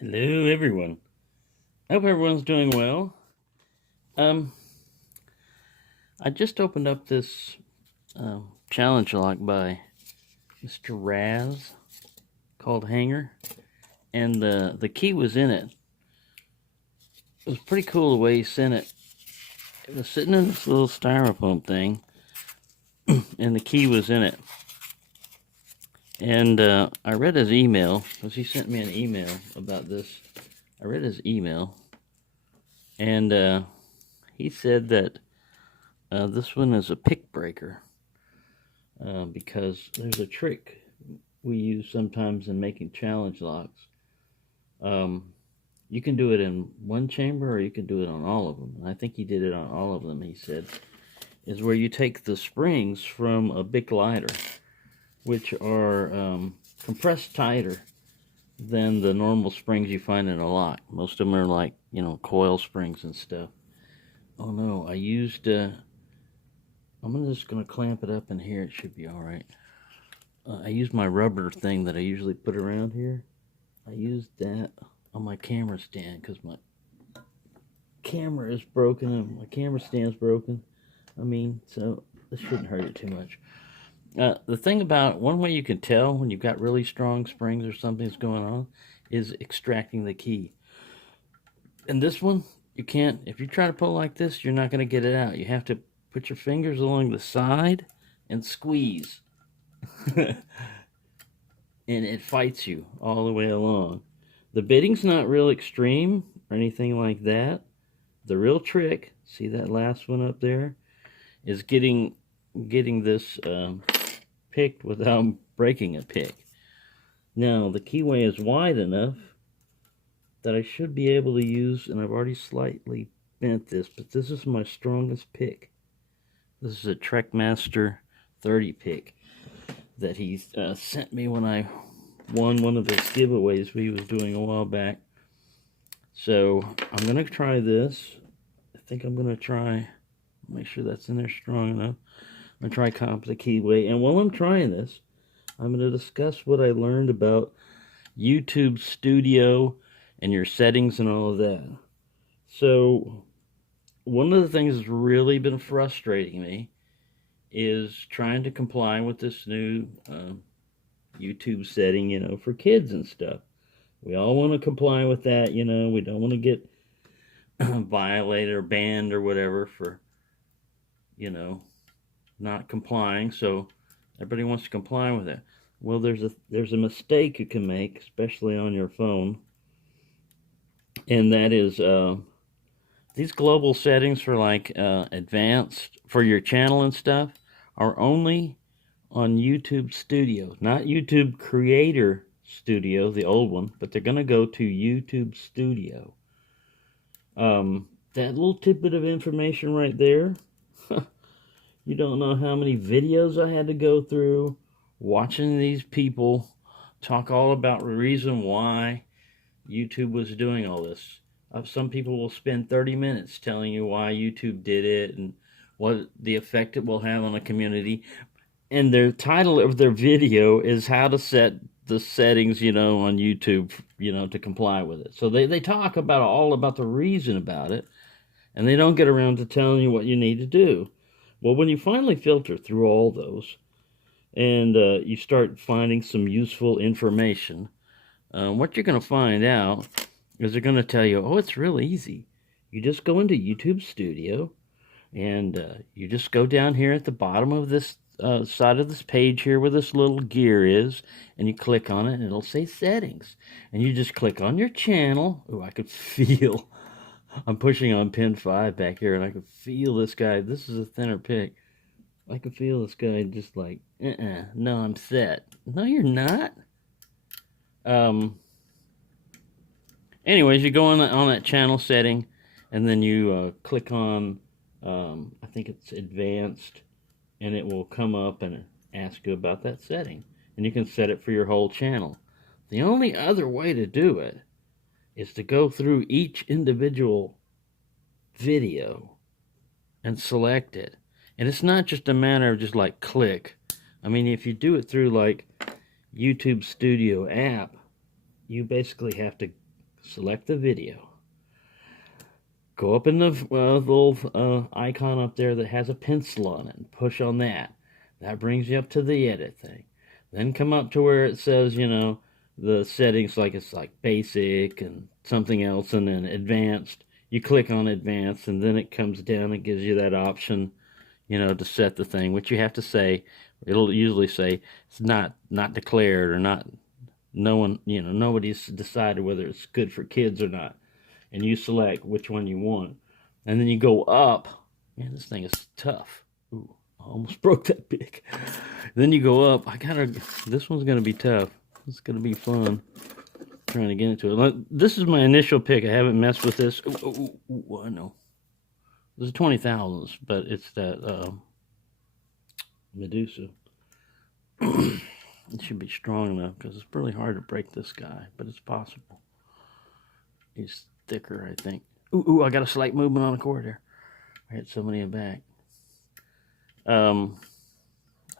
Hello, everyone. I hope everyone's doing well. Um, I just opened up this challenge lock by Mr. Raz called Hanger, and the key was in it. It was pretty cool the way he sent it. It was sitting in this little styrofoam thing, and the key was in it. And I read his email because he sent me an email about this. I read his email, and he said that this one is a pick breaker. Because there's a trick we use sometimes in making challenge locks. You can do it in one chamber or you can do it on all of them. And I think he did it on all of them, he said, is where you take the springs from a Bic lighter, which are compressed tighter than the normal springs you find in a lock. Most of them are like, coil springs and stuff. Oh no, I'm just going to clamp it up in here. It should be all right. I used my rubber thing that I usually put around here. I used that on my camera stand because my camera is broken and my camera stand's broken. So this shouldn't hurt it too much. The thing about one way you can tell when you've got really strong springs or something's going on is extracting the key. And this one, you can't, if you try to pull like this, you're not going to get it out. You have to put your fingers along the side and squeeze. And it fights you all the way along. The bitting's not real extreme or anything like that. The real trick, see that last one up there, is getting this picked without breaking a pick. Now, the keyway is wide enough that I should be able to use, and I've already slightly bent this, but this is my strongest pick. This is a Trekmaster 30 pick that he sent me when I won one of those giveaways he was doing a while back. So I'm going to try this. I think I'm going to try, make sure that's in there strong enough. I'm going to try comp the keyway. And while I'm trying this, I'm going to discuss what I learned about YouTube Studio and your settings and all of that. So one of the things that's really been frustrating me is trying to comply with this new YouTube setting, for kids and stuff. We all want to comply with that, we don't want to get violated or banned or whatever for, not complying. So everybody wants to comply with it. Well, there's a mistake you can make, especially on your phone, and that is these global settings for like advanced for your channel and stuff are only on YouTube Studio, not YouTube Creator Studio, the old one, but they're going to go to YouTube Studio. That little tidbit of information right there, you don't know how many videos I had to go through watching these people talk all about the reason why YouTube was doing all this. Some people will spend 30 minutes telling you why YouTube did it and what the effect it will have on a community. And their title of their video is how to set the settings, on YouTube, to comply with it. So they talk about all about the reason about it, and they don't get around to telling you what you need to do. Well, when you finally filter through all those and you start finding some useful information, what you're going to find out is they're going to tell you, oh, it's real easy. You just go into YouTube Studio, and you just go down here at the bottom of this side of this page here where this little gear is, and you click on it, and it'll say settings. And you just click on your channel. Oh, I could feel, I'm pushing on pin 5 back here, and I could feel this guy. This is a thinner pick. I could feel this guy just like, no, I'm set. No, you're not. Anyways, you go on that channel setting, and then you click on, I think it's advanced, and it will come up and ask you about that setting. And you can set it for your whole channel. The only other way to do it is to go through each individual video and select it. And it's not just a matter of just like click. I mean, if you do it through like YouTube Studio app, you basically have to select the video. Go up in the little icon up there that has a pencil on it and push on that. That brings you up to the edit thing. Then come up to where it says, you know, the settings, like it's like basic and something else, and then advanced. You click on advanced, and then it comes down and gives you that option, you know, to set the thing, which you have to say. It'll usually say it's not declared, or not, no one, you know, nobody's decided whether it's good for kids or not. And you select which one you want. And then you go up. Man, this thing is tough. Ooh, I almost broke that pick. Then you go up. This one's going to be tough. It's going to be fun trying to get into it. This is my initial pick. I haven't messed with this. Ooh, I know. This is 20,000s, but it's that Medusa. It should be strong enough because it's really hard to break this guy, but it's possible. He's thicker, I think. Ooh, I got a slight movement on the cord there. I hit somebody in the back. I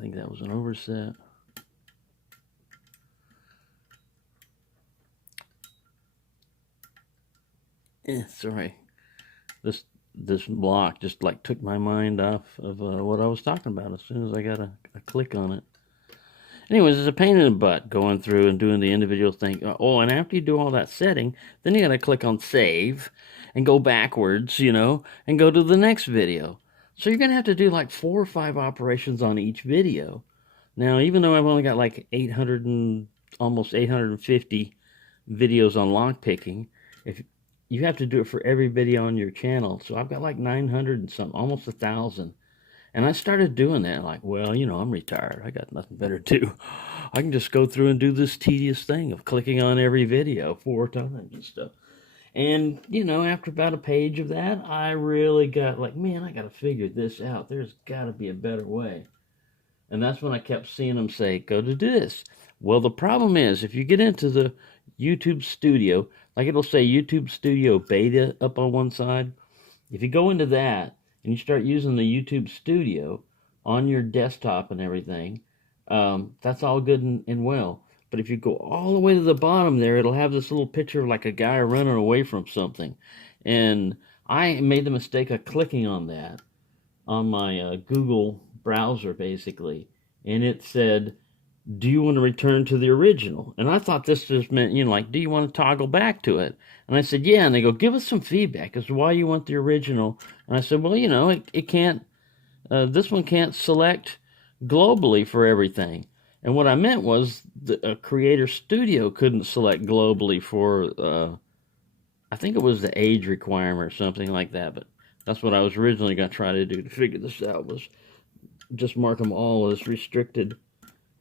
think that was an overset. Sorry. This block just like took my mind off of what I was talking about as soon as I got a click on it. Anyways, it's a pain in the butt going through and doing the individual thing. Oh, and after you do all that setting, then you got to click on save and go backwards, you know, and go to the next video. So you're going to have to do like 4 or 5 operations on each video. Now, even though I've only got like 800 and almost 850 videos on lockpicking, if you have to do it for every video on your channel. So I've got like 900 and something, almost 1,000. And I started doing that, like, well, you know, I'm retired. I got nothing better to do. I can just go through and do this tedious thing of clicking on every video 4 times and stuff. And, you know, after about a page of that, I really got like, man, I got to figure this out. There's got to be a better way. And that's when I kept seeing them say, go to this. Well, the problem is, if you get into the YouTube Studio, like it'll say YouTube Studio Beta up on one side. If you go into that, and you start using the YouTube Studio on your desktop and everything, that's all good and well. But if you go all the way to the bottom there, it'll have this little picture of like a guy running away from something. And I made the mistake of clicking on that on my Google browser, basically. And it said, do you want to return to the original? And I thought this just meant, you know, like, do you want to toggle back to it? And I said, yeah. And they go, give us some feedback as to why you want the original. And I said, well, you know, it can't, this one can't select globally for everything. And what I meant was the Creator Studio couldn't select globally for, I think it was the age requirement or something like that. But that's what I was originally going to try to do to figure this out, was just mark them all as restricted.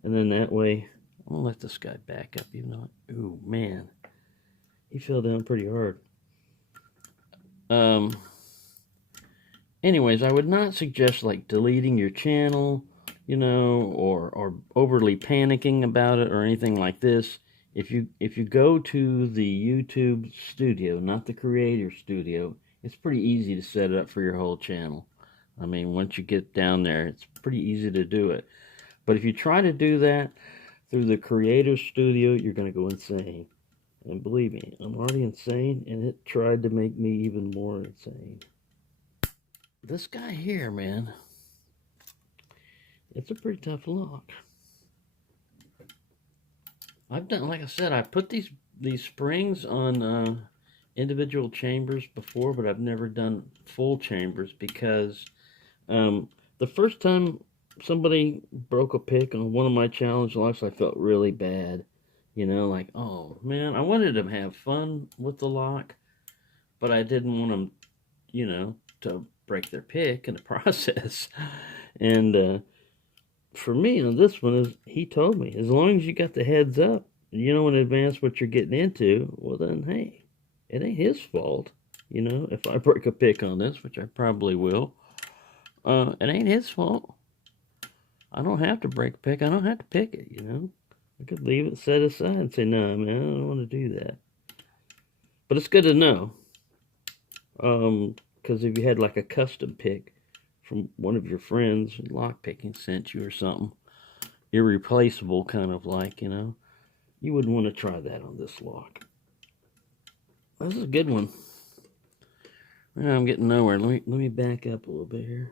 And then that way, I'm going to let this guy back up, even though, ooh, man, he fell down pretty hard. Anyways, I would not suggest, like, deleting your channel, you know, or overly panicking about it or anything like this. If you go to the YouTube Studio, not the Creator Studio, it's pretty easy to set it up for your whole channel. I mean, once you get down there, it's pretty easy to do it. But if you try to do that through the Creator Studio, you're going to go insane. And believe me, I'm already insane, and it tried to make me even more insane. This guy here, man, it's a pretty tough lock. I've done, like I said, I put these springs on individual chambers before, but I've never done full chambers because the first time somebody broke a pick on one of my challenge locks, I felt really bad. You know, like, oh, man, I wanted them to have fun with the lock, but I didn't want them, you know, to break their pick in the process. And for me, on this one, is he told me, as long as you got the heads up, you know in advance what you're getting into, well, then, hey, it ain't his fault. You know, if I break a pick on this, which I probably will, it ain't his fault. I don't have to break a pick. I don't have to pick it, you know. I could leave it set aside and say, no, man, I don't want to do that. But it's good to know. Because if you had like a custom pick from one of your friends, lockpicking sent you or something, irreplaceable kind of like, you know, you wouldn't want to try that on this lock. This is a good one. Well, I'm getting nowhere. Let me back up a little bit here.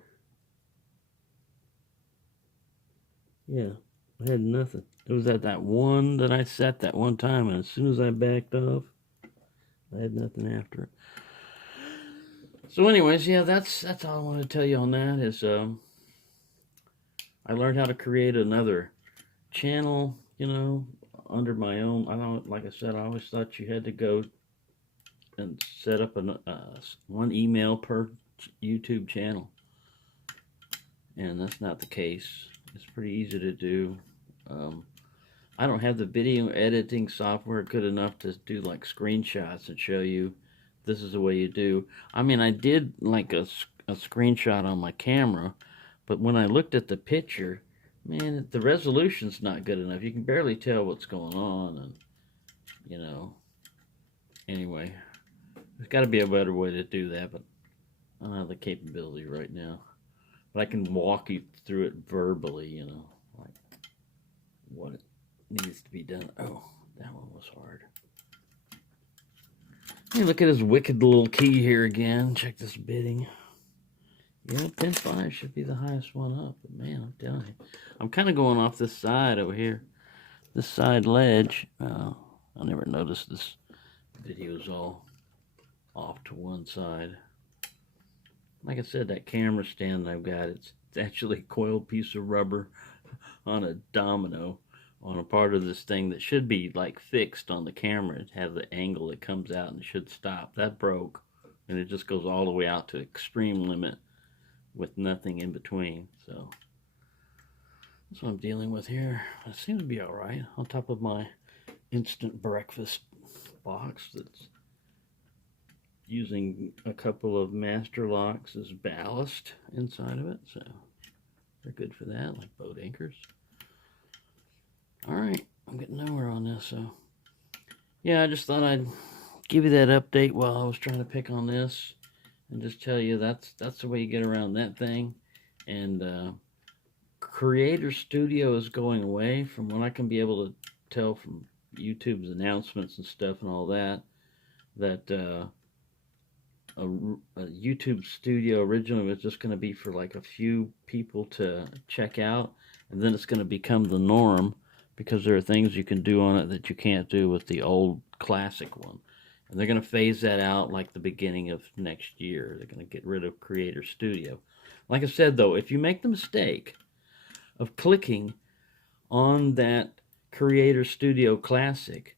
Yeah, I had nothing. It was at that one that I set that one time, and as soon as I backed off, I had nothing after it. So, anyways, yeah, that's all I want to tell you on that. Is I learned how to create another channel, under my own. I don't, like I said, I always thought you had to go and set up one email per YouTube channel, and that's not the case. It's pretty easy to do. Um, I don't have the video editing software good enough to do like screenshots and show you this is the way you do. I mean, I did like a screenshot on my camera, but when I looked at the picture, man, the resolution's not good enough. You can barely tell what's going on, and anyway, there's got to be a better way to do that, but I don't have the capability right now. But I can walk you through it verbally, like what it needs to be done. Oh, that one was hard. Hey, look at his wicked little key here again. Check this bidding. Yeah, 10.5 should be the highest one up. But man, I'm telling you. I'm kind of going off this side over here. This side ledge. I never noticed this video's all off to one side. Like I said, that camera stand I've got, it's actually a coiled piece of rubber on a domino on a part of this thing that should be like fixed on the camera. It has the angle that comes out and it should stop. That broke, and it just goes all the way out to extreme limit with nothing in between. So that's what I'm dealing with here. It seems to be all right on top of my instant breakfast box that's using a couple of master locks as ballast inside of it, so they're good for that, like boat anchors. All right, I'm getting nowhere on this, so yeah, I just thought I'd give you that update while I was trying to pick on this, and just tell you that's the way you get around that thing. And Creator Studio is going away, from what I can be able to tell from YouTube's announcements and stuff and all that. A YouTube Studio originally was just going to be for like a few people to check out, and then it's going to become the norm, because there are things you can do on it that you can't do with the old classic one. And they're going to phase that out like the beginning of next year. They're going to get rid of Creator Studio. Like I said, though, if you make the mistake of clicking on that Creator Studio Classic,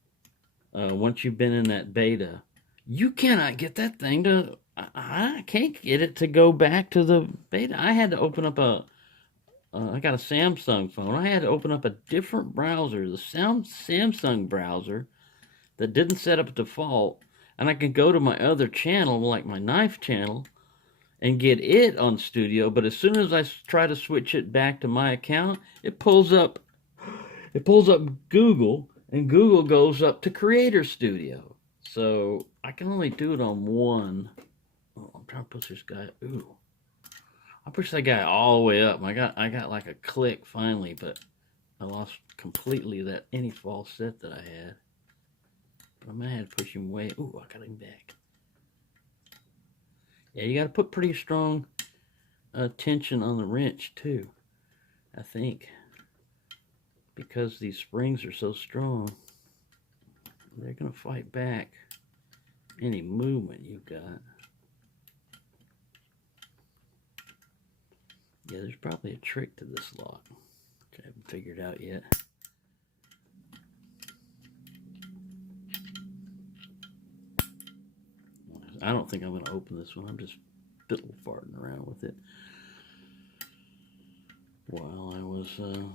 once you've been in that beta, you cannot get that thing to, I can't get it to go back to the beta. I had to open up I got a Samsung phone. I had to open up a different browser, the Samsung browser that didn't set up default, and I can go to my other channel, like my knife channel, and get it on Studio. But as soon as I try to switch it back to my account, it pulls up Google, and Google goes up to Creator Studio. So I can only do it on one. Oh, I'm trying to push this guy. Ooh, I pushed that guy all the way up. I got like a click finally, but I lost completely that any false set that I had. But I might have to push him way. Ooh, I got him back. Yeah, you got to put pretty strong tension on the wrench too, I think, because these springs are so strong. They're gonna fight back any movement you've got. Yeah, there's probably a trick to this lock, which I haven't figured out yet. I don't think I'm going to open this one. I'm just fiddle farting around with it while I was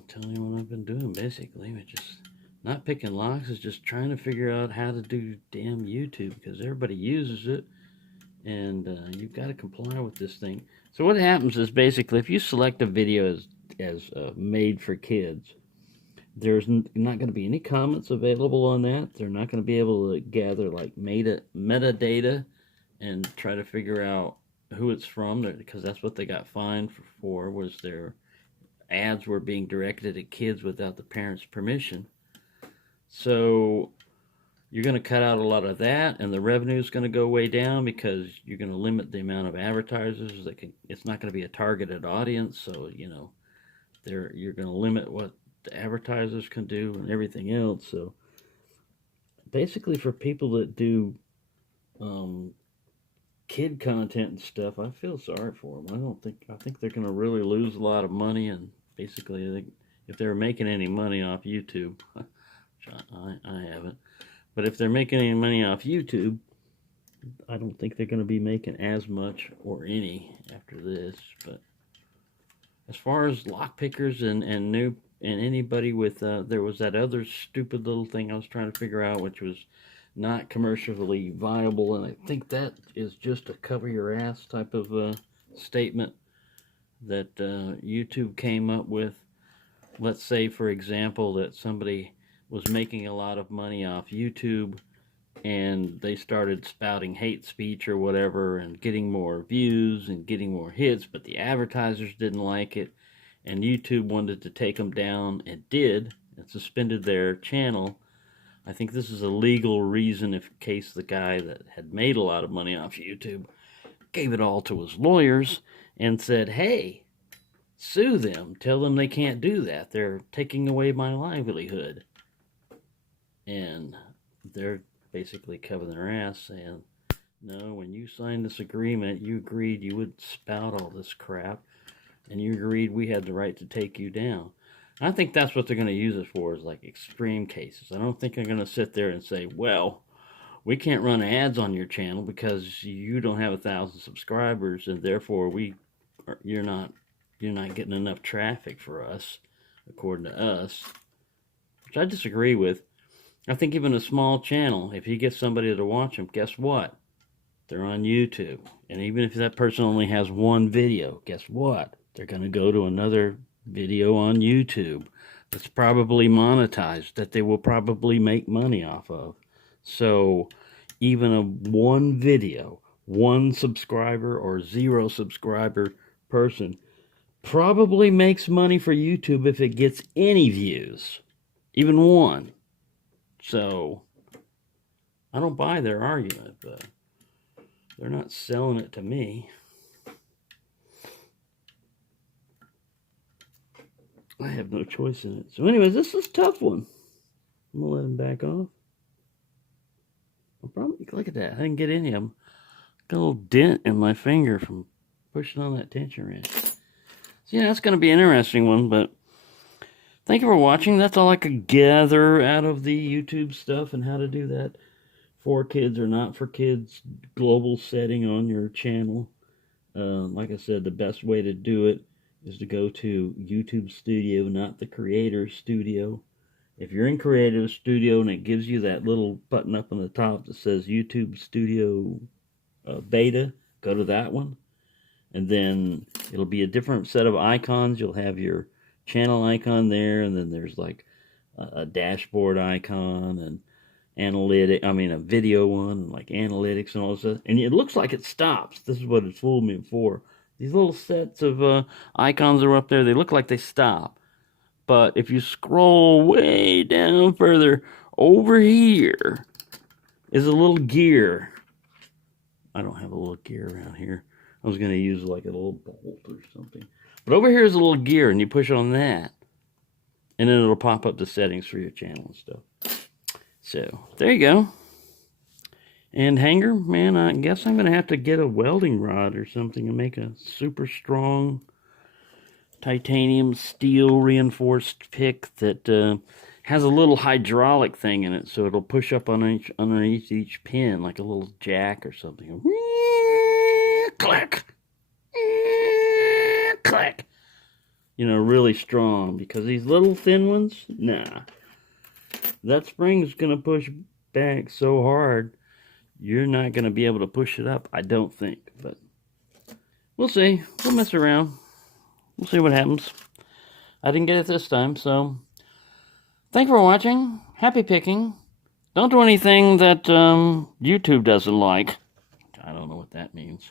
telling you what I've been doing, basically. But just not picking locks, is just trying to figure out how to do damn YouTube, because everybody uses it, and you've got to comply with this thing. So what happens is, basically, if you select a video as made for kids, there's not going to be any comments available on that. They're not going to be able to gather like metadata and try to figure out who it's from, because that's what they got fined for, was their ads were being directed at kids without the parents' permission. So you're going to cut out a lot of that, and the revenue is going to go way down because you're going to limit the amount of advertisers that can. It's not going to be a targeted audience, so you're going to limit what the advertisers can do and everything else. So basically, for people that do kid content and stuff, I feel sorry for them. I think they're going to really lose a lot of money, and basically, if they're making any money off YouTube, which I haven't. But if they're making any money off YouTube, I don't think they're going to be making as much or any after this. But as far as lockpickers and anybody with, there was that other stupid little thing I was trying to figure out, which was not commercially viable, and I think that is just a cover your ass type of statement that YouTube came up with. Let's say, for example, that somebody was making a lot of money off YouTube and they started spouting hate speech or whatever and getting more views and getting more hits, but the advertisers didn't like it, and YouTube wanted to take them down and did, and suspended their channel. I think this is a legal reason in case the guy that had made a lot of money off YouTube gave it all to his lawyers and said, hey, sue them, tell them they can't do that, they're taking away my livelihood. And they're basically covering their ass saying, no, when you signed this agreement, you agreed you would spout all this crap, and you agreed we had the right to take you down. I think that's what they're going to use it for, is like extreme cases. I don't think they're going to sit there and say, well, we can't run ads on your channel because you don't have 1,000 subscribers, and therefore you're not getting enough traffic for us, according to us, which I disagree with. I think even a small channel, if you get somebody to watch them, guess what? They're on YouTube. And even if that person only has one video, guess what? They're going to go to another video on YouTube that's probably monetized, that they will probably make money off of. So even a one video, one subscriber or 0 subscriber person probably makes money for YouTube if it gets any views, even one. So I don't buy their argument, but they're not selling it to me. I have no choice in it. So anyways, this is a tough one. I'm going to let him back off. I'll probably, look at that. I didn't get any of them. Got a little dent in my finger from pushing on that tension wrench. So yeah, that's going to be an interesting one, but thank you for watching. That's all I could gather out of the YouTube stuff and how to do that for kids or not for kids global setting on your channel. Like I said, the best way to do it is to go to YouTube Studio, not the Creator Studio. If you're in Creator Studio and it gives you that little button up on the top that says YouTube Studio Beta, go to that one. And then it'll be a different set of icons. You'll have your channel icon there, and then there's like a dashboard icon and a video one, like analytics and all this stuff. And it looks like it stops. This is what it fooled me before. These little sets of icons are up there. They look like they stop. But if you scroll way down further, over here is a little gear. I don't have a little gear around here. I was going to use like a little bolt or something. But over here is a little gear, and you push on that. And then it'll pop up the settings for your channel and stuff. So, there you go. And hanger, man, I guess I'm going to have to get a welding rod or something and make a super strong titanium steel reinforced pick that has a little hydraulic thing in it, so it'll push up on underneath each pin like a little jack or something. Click! Click! You know, really strong, because these little thin ones, nah. That spring's going to push back so hard, you're not going to be able to push it up, I don't think. But we'll see. We'll mess around. We'll see what happens. I didn't get it this time, so thank you for watching. Happy picking. Don't do anything that YouTube doesn't like. I don't know what that means.